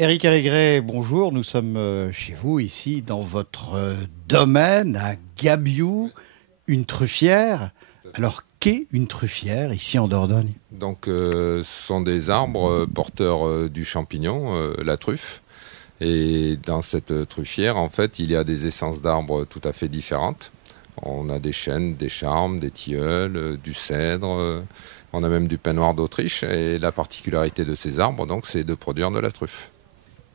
Éric Allégret, bonjour. Nous sommes chez vous, ici, dans votre domaine, à Gabiou, une truffière. Alors, qu'est une truffière, ici en Dordogne? Donc, ce sont des arbres porteurs du champignon, la truffe. Et dans cette truffière, en fait, il y a des essences d'arbres tout à fait différentes. On a des chênes, des charmes, des tilleuls, du cèdre. On a même du pin noir d'Autriche. Et la particularité de ces arbres, donc, c'est de produire de la truffe.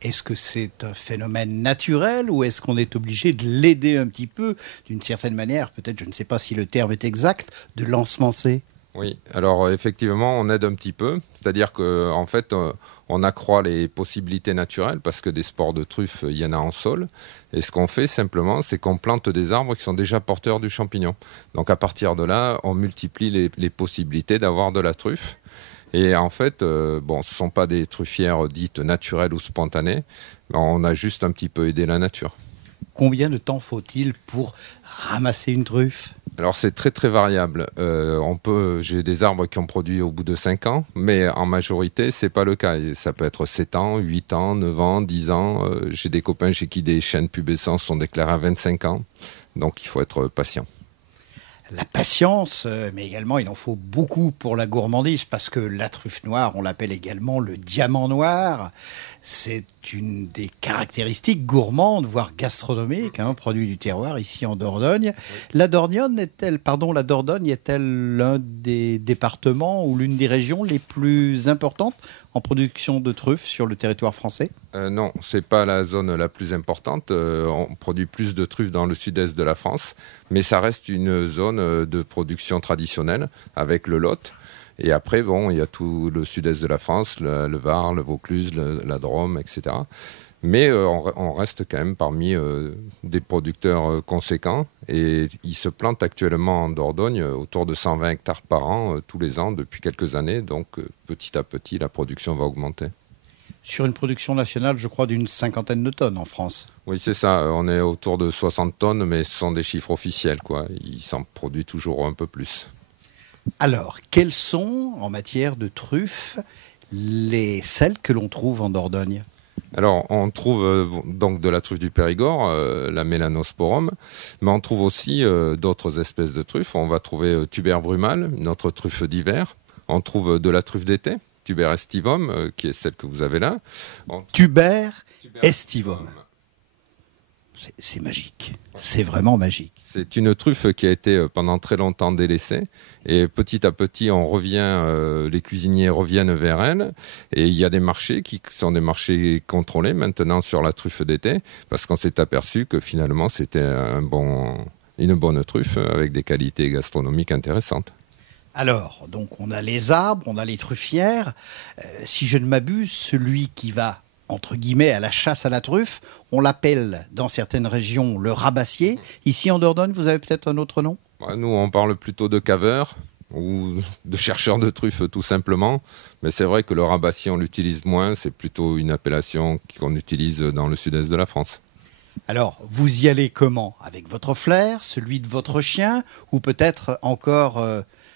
Est-ce que c'est un phénomène naturel ou est-ce qu'on est obligé de l'aider un petit peu, d'une certaine manière, peut-être, je ne sais pas si le terme est exact, de l'ensemencer? Oui, alors effectivement, on aide un petit peu. C'est-à-dire qu'en fait, on accroît les possibilités naturelles parce que des spores de truffes, il y en a en sol. Et ce qu'on fait simplement, c'est qu'on plante des arbres qui sont déjà porteurs du champignon. Donc à partir de là, on multiplie les possibilités d'avoir de la truffe. Et en fait, ce ne sont pas des truffières dites naturelles ou spontanées. On a juste un petit peu aidé la nature. Combien de temps faut-il pour ramasser une truffe? Alors c'est très très variable. J'ai des arbres qui ont produit au bout de 5 ans, mais en majorité c'est pas le cas. Et ça peut être 7 ans, 8 ans, 9 ans, 10 ans. J'ai des copains chez qui des chênes pubescents sont déclarés à 25 ans. Donc il faut être patient. La patience, mais également il en faut beaucoup pour la gourmandise, parce que la truffe noire, on l'appelle également le diamant noir. C'est une des caractéristiques gourmandes, voire gastronomiques, produit du terroir ici en Dordogne. Oui. La Dordogne est-elle l'un des départements ou l'une des régions les plus importantes en production de truffes sur le territoire français? Non, c'est pas la zone la plus importante. On produit plus de truffes dans le sud-est de la France, mais ça reste une zone de production traditionnelle avec le Lot. Et après, il y a tout le sud-est de la France, le Var, le Vaucluse, la Drôme, etc. Mais on reste quand même parmi des producteurs conséquents. Et ils se plantent actuellement en Dordogne autour de 120 hectares par an, tous les ans, depuis quelques années. Donc petit à petit, la production va augmenter. Sur une production nationale, je crois, d'une 50aine de tonnes en France. Oui, c'est ça. On est autour de 60 tonnes, mais ce sont des chiffres officiels, quoi. Il s'en produit toujours un peu plus. Alors, quelles sont, en matière de truffes, celles que l'on trouve en Dordogne? Alors, on trouve donc de la truffe du Périgord, la Melanosporum, mais on trouve aussi d'autres espèces de truffes. On va trouver Tuber brumal, notre truffe d'hiver. On trouve de la truffe d'été, Tuber estivum, qui est celle que vous avez là. Tuber estivum. C'est magique. C'est vraiment magique. C'est une truffe qui a été pendant très longtemps délaissée. Et petit à petit, les cuisiniers reviennent vers elle. Et il y a des marchés qui sont des marchés contrôlés maintenant sur la truffe d'été, parce qu'on s'est aperçu que finalement, c'était une bonne truffe avec des qualités gastronomiques intéressantes. Alors, donc on a les arbres, on a les truffières. Si je ne m'abuse, celui qui va, entre guillemets, à la chasse à la truffe, on l'appelle dans certaines régions le rabassier. Ici en Dordogne, vous avez peut-être un autre nom? Nous, on parle plutôt de caveur ou de chercheur de truffes tout simplement. Mais c'est vrai que le rabassier, on l'utilise moins. C'est plutôt une appellation qu'on utilise dans le sud-est de la France. Alors, vous y allez comment? Avec votre flair, celui de votre chien, ou peut-être encore,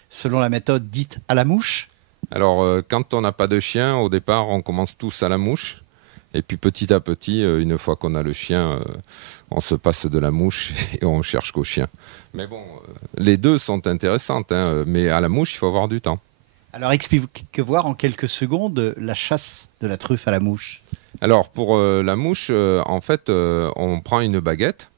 selon la méthode dite à la mouche? Alors, quand on n'a pas de chien, au départ, on commence tous à la mouche. Et puis petit à petit, une fois qu'on a le chien, on se passe de la mouche et on cherche qu'au chien. Mais les deux sont intéressantes, mais à la mouche, il faut avoir du temps. Alors, expliquez voir en quelques secondes la chasse de la truffe à la mouche. Alors, pour la mouche, en fait, on prend une baguette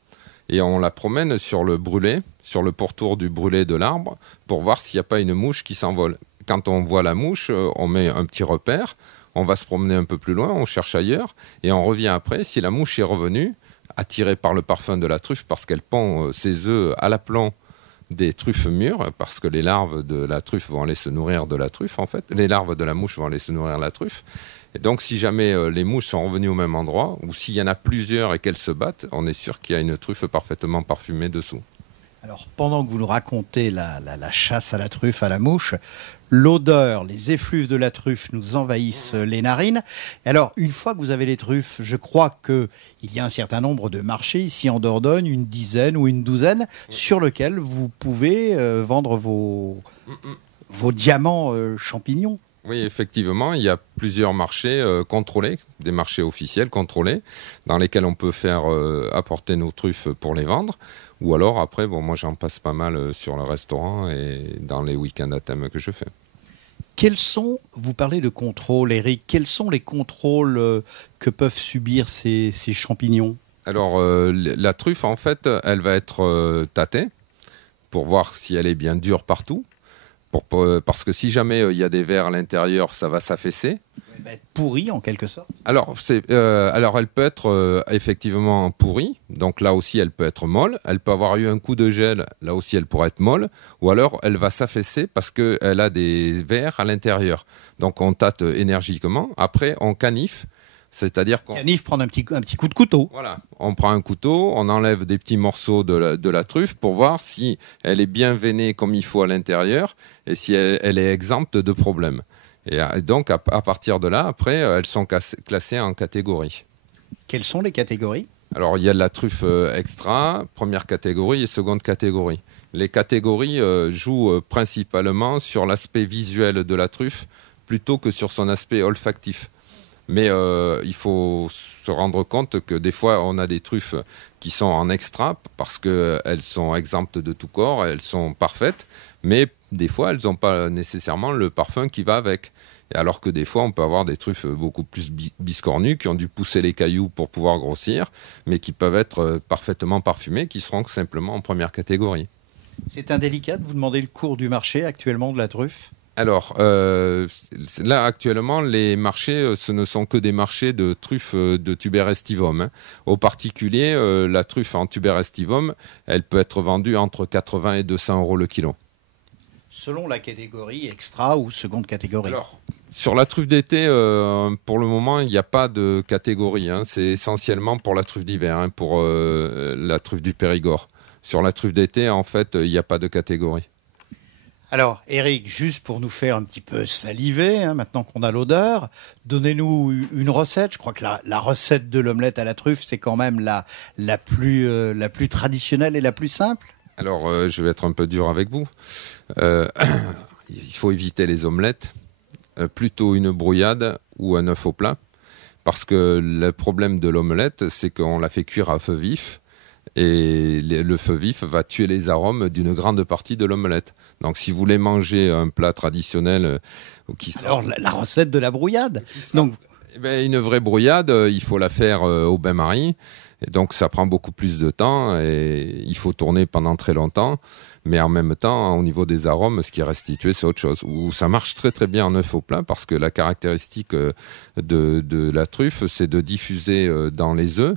et on la promène sur le brûlé, sur le pourtour du brûlé de l'arbre, pour voir s'il n'y a pas une mouche qui s'envole. Quand on voit la mouche, on met un petit repère. On va se promener un peu plus loin, on cherche ailleurs, et on revient après. Si la mouche est revenue, attirée par le parfum de la truffe, parce qu'elle pond ses œufs à l'aplomb des truffes mûres, parce que les larves de la truffe vont aller se nourrir de la truffe, en fait. Les larves de la mouche vont aller se nourrir de la truffe. Et donc, si jamais les mouches sont revenues au même endroit, ou s'il y en a plusieurs et qu'elles se battent, on est sûr qu'il y a une truffe parfaitement parfumée dessous. Alors, pendant que vous nous racontez la chasse à la truffe, à la mouche, l'odeur, les effluves de la truffe nous envahissent les narines. Et alors, une fois que vous avez les truffes, je crois qu'il y a un certain nombre de marchés ici en Dordogne, une dizaine ou une douzaine, sur lesquels vous pouvez vendre vos diamants champignons. Oui, effectivement, il y a plusieurs marchés contrôlés, des marchés officiels contrôlés, dans lesquels on peut faire apporter nos truffes pour les vendre. Ou alors après, bon, moi j'en passe pas mal sur le restaurant et dans les week-ends à thème que je fais. Vous parlez de contrôle, Eric, quels sont les contrôles que peuvent subir ces champignons? Alors, la truffe, en fait, elle va être tâtée pour voir si elle est bien dure partout. Parce que si jamais il y a des vers à l'intérieur, ça va s'affaisser. Elle va être pourrie en quelque sorte. Alors, elle peut être effectivement pourrie. Donc là aussi, elle peut être molle. Elle peut avoir eu un coup de gel. Là aussi, elle pourrait être molle. Ou alors, elle va s'affaisser parce qu'elle a des vers à l'intérieur. Donc, on tâte énergiquement. Après, on caniffe. C'est-à-dire qu'on caniffe, prendre un petit coup de couteau. Voilà, on prend un couteau, on enlève des petits morceaux de la truffe pour voir si elle est bien veinée comme il faut à l'intérieur et si elle est exempte de problèmes. Et donc, à partir de là, après, elles sont classées en catégories. Quelles sont les catégories? Alors, il y a de la truffe extra, première catégorie et seconde catégorie. Les catégories jouent principalement sur l'aspect visuel de la truffe plutôt que sur son aspect olfactif. Mais il faut se rendre compte que des fois, on a des truffes qui sont en extra parce qu'elles sont exemptes de tout corps, elles sont parfaites, mais des fois, elles n'ont pas nécessairement le parfum qui va avec. Et alors que des fois, on peut avoir des truffes beaucoup plus biscornues qui ont dû pousser les cailloux pour pouvoir grossir, mais qui peuvent être parfaitement parfumées, qui seront simplement en première catégorie. C'est indélicat de vous demander le cours du marché actuellement de la truffe? Alors, là, actuellement, les marchés, ce ne sont que des marchés de truffes de tuber estivum. Hein. Au particulier, la truffe en tuber estivum, elle peut être vendue entre 80 et 200 euros le kilo. Selon la catégorie extra ou seconde catégorie? Alors, sur la truffe d'été, pour le moment, il n'y a pas de catégorie. Hein. C'est essentiellement pour la truffe d'hiver, hein, pour la truffe du Périgord. Sur la truffe d'été, en fait, il n'y a pas de catégorie. Alors, Eric, juste pour nous faire un petit peu saliver, hein, maintenant qu'on a l'odeur, donnez-nous une recette. Je crois que la recette de l'omelette à la truffe, c'est quand même la plus traditionnelle et la plus simple. Alors, je vais être un peu dur avec vous. Il faut éviter les omelettes, plutôt une brouillade ou un œuf au plat. Parce que le problème de l'omelette, c'est qu'on la fait cuire à feu vif. Et le feu vif va tuer les arômes d'une grande partie de l'omelette. Donc si vous voulez manger un plat traditionnel Alors la recette de la brouillade. Donc une vraie brouillade, il faut la faire au bain-marie. Et donc ça prend beaucoup plus de temps et il faut tourner pendant très longtemps. Mais en même temps, au niveau des arômes, ce qui est restitué, c'est autre chose. Où ça marche très très bien en œuf au plat parce que la caractéristique de la truffe, c'est de diffuser dans les œufs.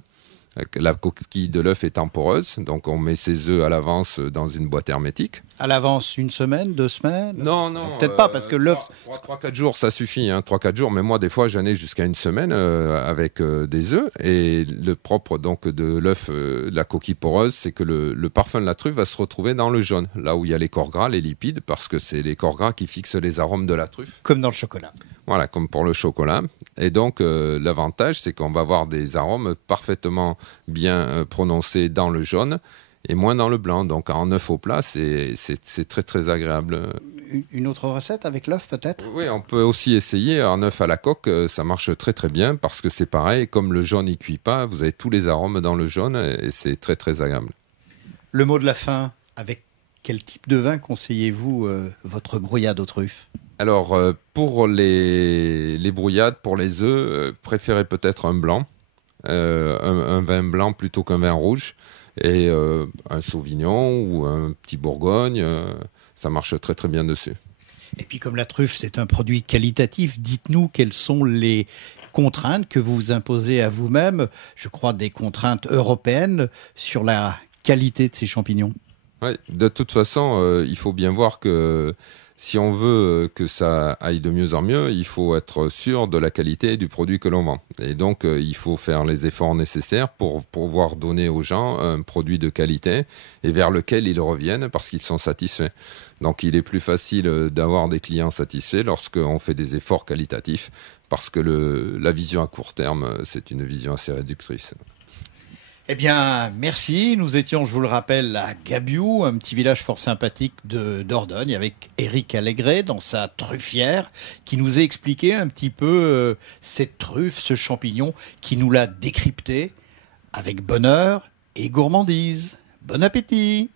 La coquille de l'œuf est poreuse, donc on met ses œufs à l'avance dans une boîte hermétique. À l'avance, 1 semaine, 2 semaines? Non. Peut-être pas, parce que l'œuf... 3-4 jours, ça suffit. 3-4 jours, mais moi, des fois, j'en ai jusqu'à 1 semaine avec des œufs. Et le propre donc, de l'œuf, de la coquille poreuse, c'est que le parfum de la truffe va se retrouver dans le jaune, là où il y a les corps gras, les lipides, parce que c'est les corps gras qui fixent les arômes de la truffe. Comme dans le chocolat. Voilà, comme pour le chocolat. Et donc, l'avantage, c'est qu'on va avoir des arômes parfaitement bien prononcés dans le jaune et moins dans le blanc. Donc, en œuf au plat, c'est très, très agréable. Une autre recette avec l'œuf, peut-être? Oui, on peut aussi essayer en œuf à la coque. Ça marche très, très bien parce que c'est pareil. Comme le jaune, il ne cuit pas, vous avez tous les arômes dans le jaune et c'est très, très agréable. Le mot de la fin, avec quel type de vin conseillez-vous votre brouillade aux truffes? Alors, pour les brouillades, pour les œufs, préférez peut-être un blanc, un vin blanc plutôt qu'un vin rouge, et un Sauvignon ou un petit Bourgogne, ça marche très très bien dessus. Et puis comme la truffe, c'est un produit qualitatif, dites-nous quelles sont les contraintes que vous imposez à vous-même, je crois des contraintes européennes, sur la qualité de ces champignons. Oui, de toute façon, il faut bien voir que si on veut que ça aille de mieux en mieux, il faut être sûr de la qualité du produit que l'on vend. Et donc, il faut faire les efforts nécessaires pour pouvoir donner aux gens un produit de qualité et vers lequel ils reviennent parce qu'ils sont satisfaits. Donc, il est plus facile d'avoir des clients satisfaits lorsqu'on fait des efforts qualitatifs parce que la vision à court terme, c'est une vision assez réductrice. Eh bien, merci. Nous étions, je vous le rappelle, à Gabiou, un petit village fort sympathique de Dordogne, avec Éric Allégret dans sa truffière, qui nous a expliqué un petit peu cette truffe, ce champignon, qui nous l'a décrypté avec bonheur et gourmandise. Bon appétit!